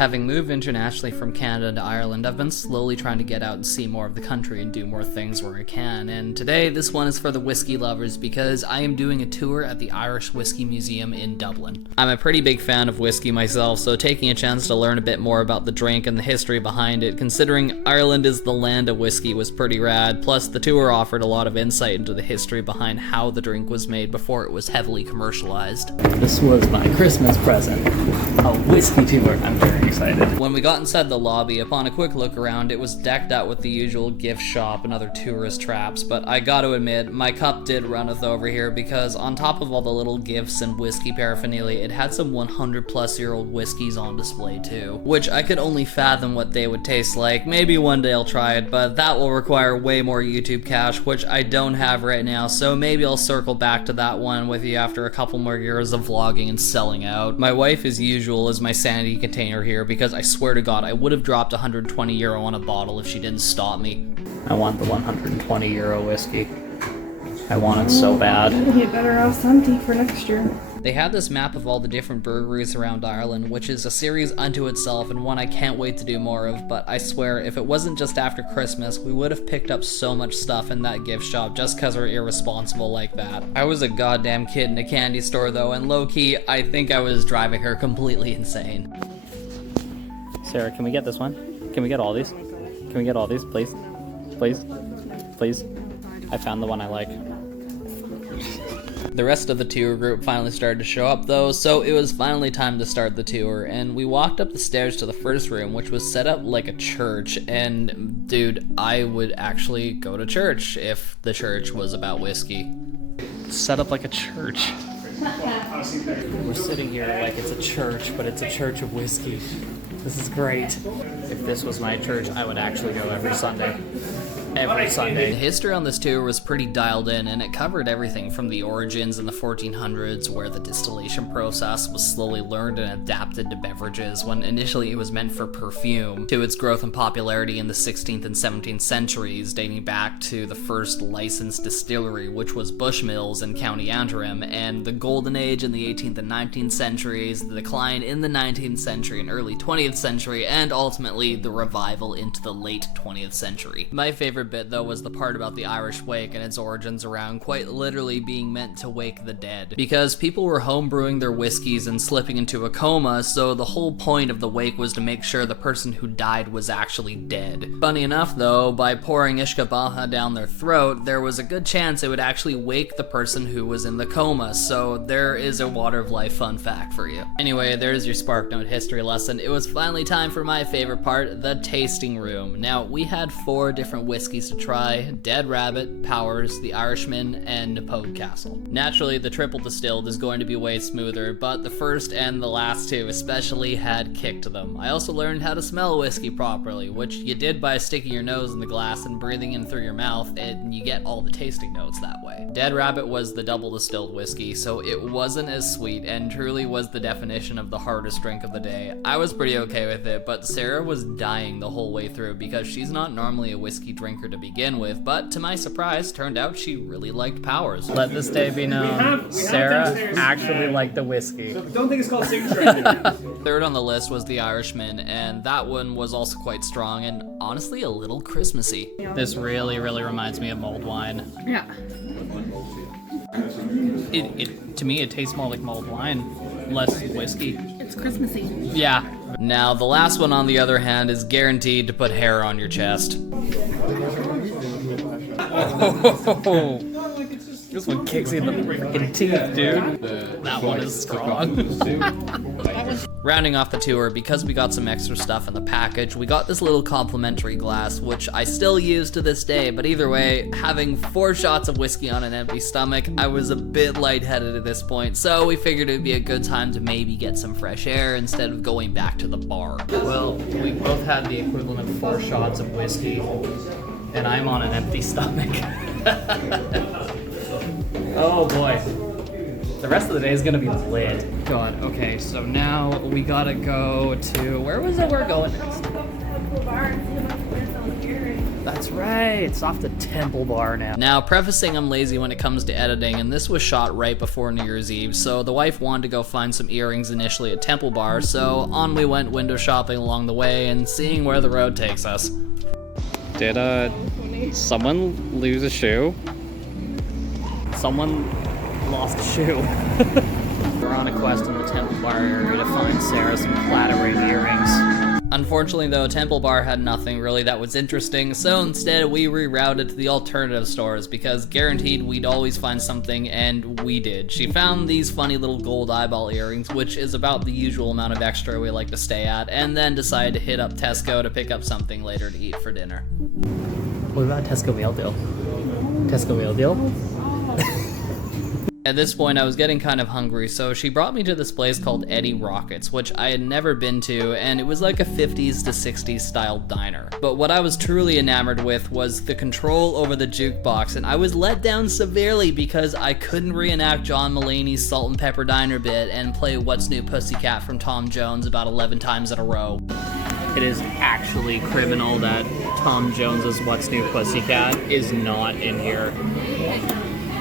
Having moved internationally from Canada to Ireland, I've been slowly trying to get out and see more of the country and do more things where I can, and today this one is for the whiskey lovers because I am doing a tour at the Irish Whiskey Museum in Dublin. I'm a pretty big fan of whiskey myself, so taking a chance to learn a bit more about the drink and the history behind it, considering Ireland is the land of whiskey, was pretty rad. Plus the tour offered a lot of insight into the history behind how the drink was made before it was heavily commercialized. This was my Christmas present, a whiskey tour. I'm very excited. When we got inside the lobby, upon a quick look around, it was decked out with the usual gift shop and other tourist traps, but I gotta admit, my cup did runneth over here because on top of all the little gifts and whiskey paraphernalia, it had some 100-plus-year-old whiskeys on display too, which I could only fathom what they would taste like. Maybe one day I'll try it, but that will require way more YouTube cash, which I don't have right now, so maybe I'll circle back to that one with you after a couple more years of vlogging and selling out. My wife, as usual, is my sanity container here because I swear to God, I would have dropped €120 on a bottle if she didn't stop me. I want the €120 whiskey. I want it so bad. You'll get better off Santi for next year. They had this map of all the different breweries around Ireland, which is a series unto itself and one I can't wait to do more of, but I swear, if it wasn't just after Christmas, we would have picked up so much stuff in that gift shop just cause we're irresponsible like that. I was a goddamn kid in a candy store though, and low-key, I think I was driving her completely insane. Sarah, can we get this one? Can we get all these? Can we get all these, please? Please? Please? I found the one I like. The rest of the tour group finally started to show up though, so it was finally time to start the tour, and we walked up the stairs to the first room, which was set up like a church, and dude, I would actually go to church if the church was about whiskey. Set up like a church. We're sitting here like it's a church, but it's a church of whiskey. This is great. If this was my church, I would actually go every Sunday. Every Sunday. The history on this tour was pretty dialed in, and it covered everything from the origins in the 1400s, where the distillation process was slowly learned and adapted to beverages when initially it was meant for perfume, to its growth and popularity in the 16th and 17th centuries, dating back to the first licensed distillery, which was Bushmills in County Antrim, and the golden age in the 18th and 19th centuries, the decline in the 19th century and early 20th century, and ultimately the revival into the late 20th century. My favorite bit though was the part about the Irish wake and its origins around quite literally being meant to wake the dead, because people were homebrewing their whiskeys and slipping into a coma, so the whole point of the wake was to make sure the person who died was actually dead. Funny enough though, by pouring Ishkabaha down their throat, there was a good chance it would actually wake the person who was in the coma, so there is a water of life fun fact for you. Anyway, there's your SparkNote history lesson. It was finally time for my favorite part, the tasting room. Now, we had 4 different whiskeys to try: Dead Rabbit, Powers, the Irishman, and Napoe Castle. Naturally, the triple distilled is going to be way smoother, but the first and the last 2 especially had kick to them. I also learned how to smell whiskey properly, which you did by sticking your nose in the glass and breathing in through your mouth, and you get all the tasting notes that way. Dead Rabbit was the double distilled whiskey, so it wasn't as sweet and truly was the definition of the hardest drink of the day. I was pretty okay with it, but Sarah was dying the whole way through because she's not normally a whiskey drinker to begin with, but to my surprise, turned out she really liked Powers. Let this day be known, Sarah actually liked the whiskey. So don't think it's called signature. Third on the list was the Irishman, and that one was also quite strong and honestly a little Christmassy. This really reminds me of mulled wine. Yeah. To me, it tastes more like mulled wine, less whiskey. It's Christmassy. Yeah. Now, the last one, on the other hand, is guaranteed to put hair on your chest. Oh, this one kicks you in the freaking teeth, dude. That one is strong. Rounding off the tour, because we got some extra stuff in the package, we got this little complimentary glass, which I still use to this day, but either way, having 4 shots of whiskey on an empty stomach, I was a bit lightheaded at this point, so we figured it'd be a good time to maybe get some fresh air instead of going back to the bar. Well, we both had the equivalent of 4 shots of whiskey, and I'm on an empty stomach. Oh boy. The rest of the day is gonna be lit. God, okay, so now we gotta go to, where was it we're going next? That's right, it's off the Temple Bar now. Now, prefacing I'm lazy when it comes to editing, and this was shot right before New Year's Eve, so the wife wanted to go find some earrings initially at Temple Bar, so on we went window shopping along the way and seeing where the road takes us. Did someone lose a shoe? Someone lost a shoe. We're on a quest in the Temple Bar area to find Sarah some clattering earrings. Unfortunately though, Temple Bar had nothing really that was interesting, so instead we rerouted to the alternative stores because guaranteed we'd always find something, and we did. She found these funny little gold eyeball earrings, which is about the usual amount of extra we like to stay at, and then decided to hit up Tesco to pick up something later to eat for dinner. What about Tesco meal deal? Tesco meal deal? At this point, I was getting kind of hungry, so she brought me to this place called Eddie Rockets, which I had never been to, and it was like a 50s to 60s style diner. But what I was truly enamored with was the control over the jukebox, and I was let down severely because I couldn't reenact John Mulaney's Salt and Pepper Diner bit and play What's New Pussycat from Tom Jones about 11 times in a row. It is actually criminal that Tom Jones's What's New Pussycat is not in here.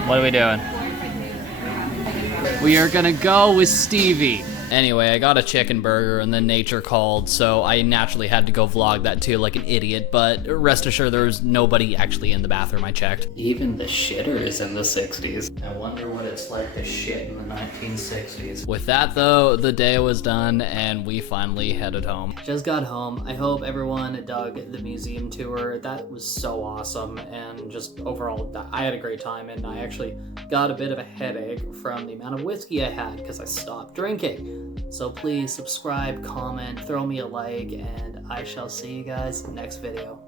What are we doing? We are gonna go with Stevie. Anyway, I got a chicken burger and then nature called, so I naturally had to go vlog that too like an idiot, but rest assured there was nobody actually in the bathroom I checked. Even the shitter is in the 60s. I wonder what it's like to shit in the 1960s. With that though, the day was done and we finally headed home. Just got home. I hope everyone dug the museum tour. That was so awesome, and just overall, I had a great time, and I actually got a bit of a headache from the amount of whiskey I had because I stopped drinking. So please subscribe, comment, throw me a like, and I shall see you guys next video.